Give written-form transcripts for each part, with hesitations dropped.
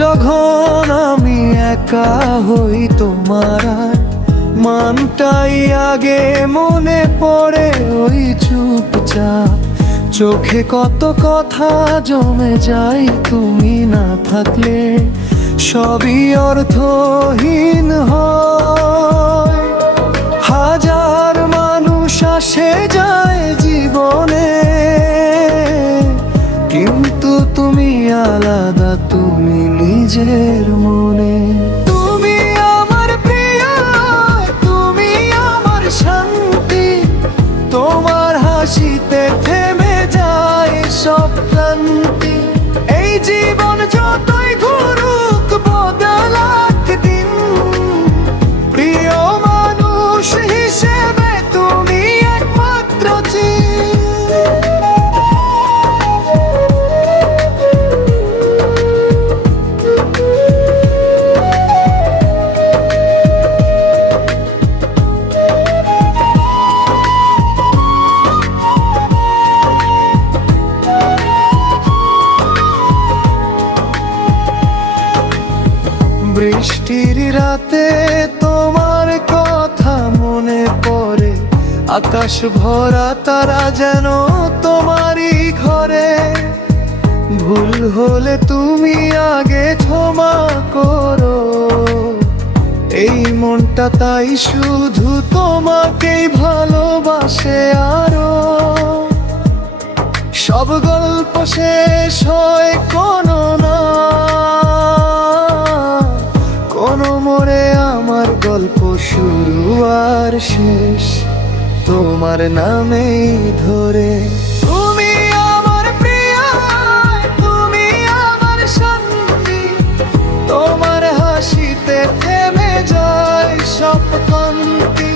যখন আমি একা হই তোমার আর মানটাই আগে মনে পড়ে ওই চুপচাপ চোখে কত কথা জমে যায় তুমি না থাকলে সবই অর্থহীন হয়। হাজার মানুষ আসে যায় জীবনে, কিন্তু তুমি আলাদা, তুমি নিজের মনে। তুমি আমার প্রিয়, তুমি আমার শান্তি, তোমার হাসিতে থেমে যায় সব ক্লান্তি। এই জীবন যতই ঘুরুক বদলাক দিন, প্রিয় মানুষ হিসেবে তুমি একমাত্র চির। বৃষ্টির রাতে তোমার কথা মনে পড়ে, আকাশ ভরা তারা যেন তোমারই ঘরে। ভুল হলে তুমি আগে ক্ষমা করো, এই মনটা তাই শুধু তোমাকেই ভালোবাসে আরো। সব গল্প শেষ হয় কোনো না কোনো মোড়ে, আমার গল্প শুরু আর শেষ তোমার নামেই ধরে। তুমি আমার প্রিয়, তুমি আমার শান্তি, তোমার হাসিতে থেমে যায় সব ক্লান্তি।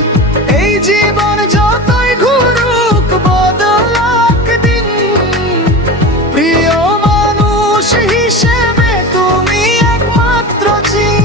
এই জীবন যতই ঘুরুক বদলাক দিন, প্রিয় মানুষ হিসেবে তুমি একমাত্র চির।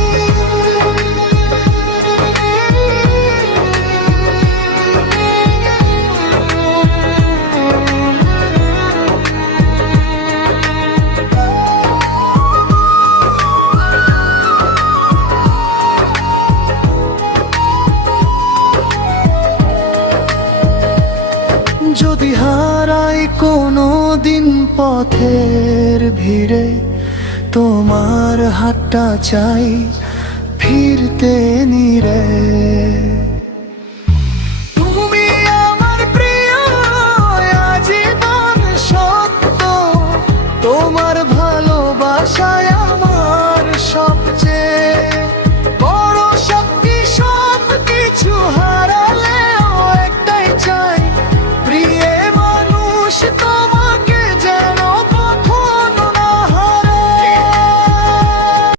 যদি হারাই কোনো দিন পথের ভিড়ে, তোমার হাতটা চাই ফিরতে নিরে।